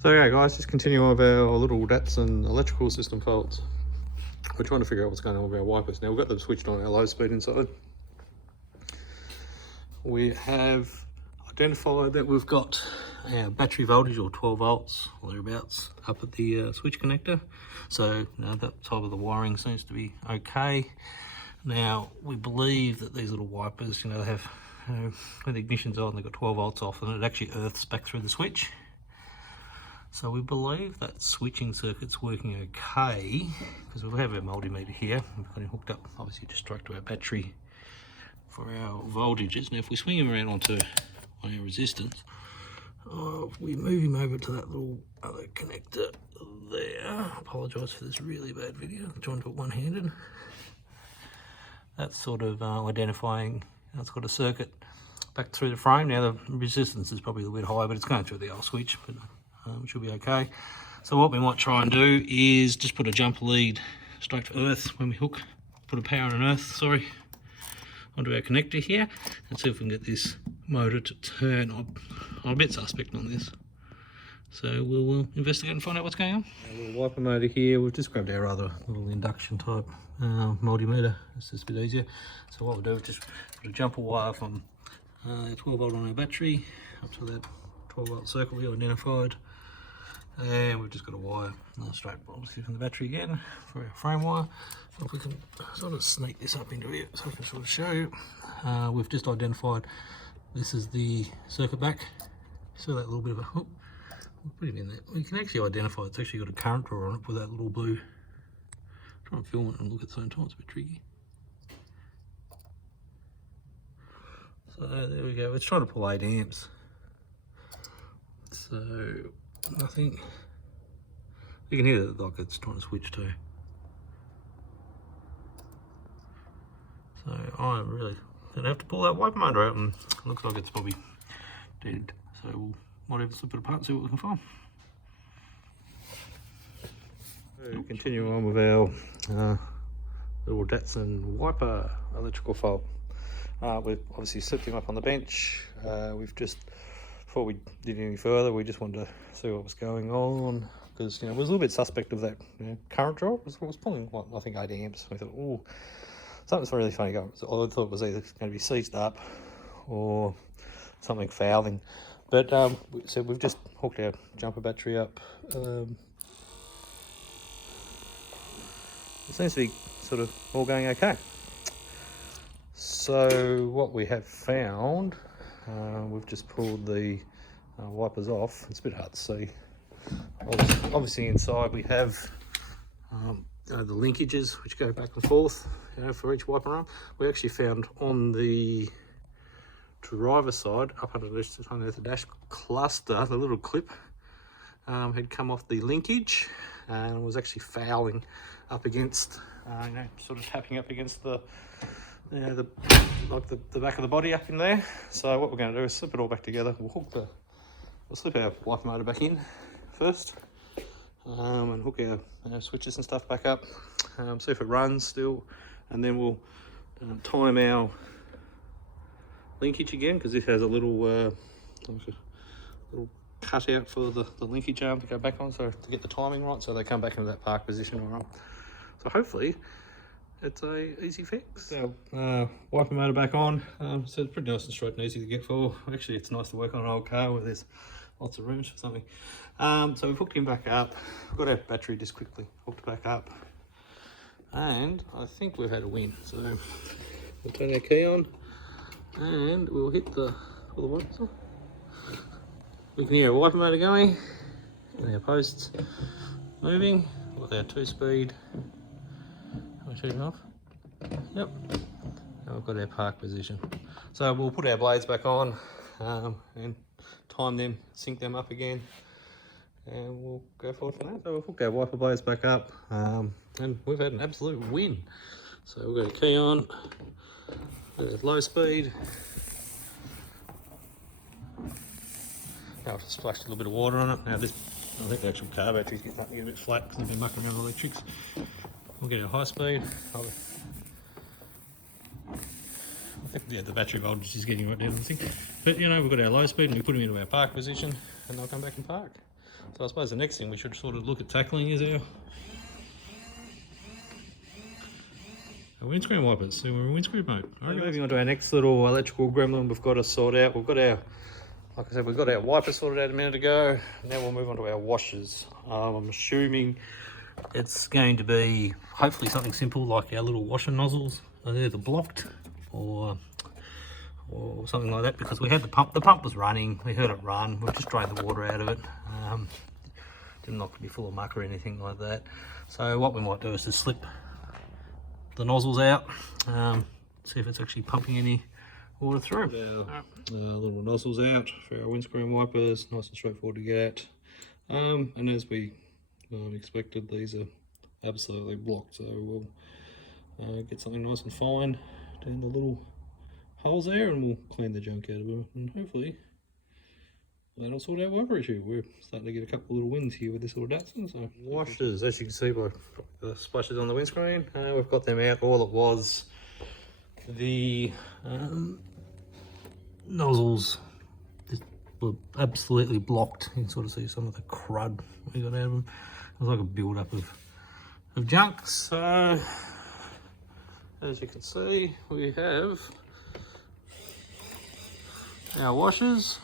So yeah guys, just continuing with our little Datsun electrical system faults. We're trying to figure out what's going on with our wipers. Now we've got them switched on our low speed inside. We have identified that we've got our battery voltage, or 12 volts or thereabouts, up at the switch connector. So that type of the wiring seems to be okay. Now we believe that these little wipers, they have, when the ignition's on, they've got 12 volts off, and it actually earths back through the switch. So we believe that switching circuit's working okay, because we have our multimeter here. We've got it hooked up, obviously, just direct to our battery for our voltages. Now if we swing him around onto our resistance, if we move him over to that little other connector there, I apologise for this really bad video, I'm trying to do it one-handed. That's sort of identifying, that's got a circuit back through the frame. Now the resistance is probably a little bit high, but it's going through the old switch, but it should be okay. So what we might try and do is just put a jumper lead straight to earth when we hook, put a power on earth, onto our connector here, and see if we can get this motor to turn. I'm a bit suspect on this, so we'll investigate and find out what's going on. A little wiper motor here. We've just grabbed our other little induction type multimeter. It's just a bit easier. So what we'll do is just put a jumper wire from 12 volt on our battery up to that 12 volt circle we identified, and we've just got a wire straight obviously from the battery again for our frame wire. So if we can sort of sneak this up into here so I can sort of show you, we've just identified this is the circuit back. See that little bit of a hook? We'll put it in there. We can actually identify it's actually got a current drawer on it with that little blue. Try and film it and look at the same time, it's a bit tricky. So there we go, it's trying to pull 8 amps. So nothing. You can hear that like it's trying to switch to. So I'm really gonna have to pull that wiper motor out, and it looks like it's probably dead. So we'll might have to slip it apart and see what we can find. So continue on with our little Datsun wiper electrical fault. We've obviously slipped him up on the bench. We've just, before we did any further, we just wanted to see what was going on, because it was a little bit suspect of that current drop. It was pulling, what, I think 8 amps. We thought, oh, something's really funny going. So I thought it was either going to be seized up or something fouling. But so we've just hooked our jumper battery up. It seems to be sort of all going okay. So what we have found, we've just pulled the wipers off. It's a bit hard to see. Obviously inside we have the linkages which go back and forth for each wiper arm. We actually found on the driver's side, up underneath the dash cluster, the little clip had come off the linkage and was actually fouling up against, sort of tapping up against the back of the body up in there. So what we're going to do is slip it all back together. We'll slip our wiper motor back in first, and hook our switches and stuff back up, see if it runs still, and then we'll time our linkage again, because this has a little cut out for the linkage arm to go back on, so to get the timing right, so they come back into that park position. All right. So hopefully it's a easy fix. So wiper motor back on. So it's pretty nice and straight and easy to get for. Actually, it's nice to work on an old car where there's lots of rooms for something. So we've hooked him back up. We've got our battery just quickly hooked back up, and I think we've had a win. So we'll turn our key on and we'll hit the wipers on. We can hear a wiper motor going and our posts moving with our 2-speed. Turn it off. Yep. Now we've got our park position. So we'll put our blades back on and time them, sync them up again, and we'll go forward from that. So we'll hook our wiper blades back up, and we've had an absolute win. So we've got a key on, there's low speed. Now I've just splashed a little bit of water on it. Now this, I think the actual car battery's getting a bit flat because I've been mucking around with electrics. We'll get our high speed. I think the battery voltage is getting right down, I think. But we've got our low speed, and we put them into our park position, and they'll come back and park. So I suppose the next thing we should sort of look at tackling is our windscreen wipers. So we're in windscreen mode. All right, moving on to our next little electrical gremlin we've got to sort out. We've got our, like I said, we've got our wipers sorted out a minute ago. Now we'll move on to our washers. I'm assuming it's going to be hopefully something simple like our little washer nozzles are either blocked or something like that, because we had the pump was running, we heard it run, we've just drained the water out of it. Didn't look to be full of muck or anything like that. So what we might do is just slip the nozzles out, see if it's actually pumping any water through. Little nozzles out for our windscreen wipers, nice and straightforward to get at. And as we expected, these are absolutely blocked, so we'll get something nice and fine down the little holes there, and we'll clean the junk out of them, and hopefully that'll sort our wiper issue. We're starting to get a couple of little wins here with this little Datsun. So washers, as you can see by the splashes on the windscreen, we've got them out. All it was, the nozzles just were absolutely blocked. You can sort of see some of the crud we got out of them. It was like a build-up of junk. So as you can see, we have our washers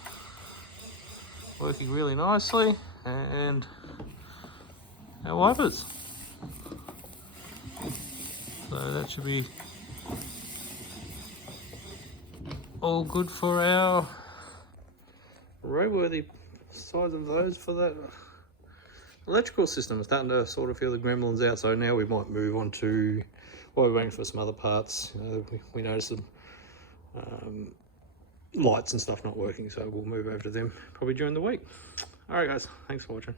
working really nicely, and our wipers. So that should be all good for our roadworthy size of those for that electrical system. It's starting to sort of feel the gremlins out, so now we might move on to, while we're waiting for some other parts. We noticed some lights and stuff not working, so we'll move over to them probably during the week. Alright guys, thanks for watching.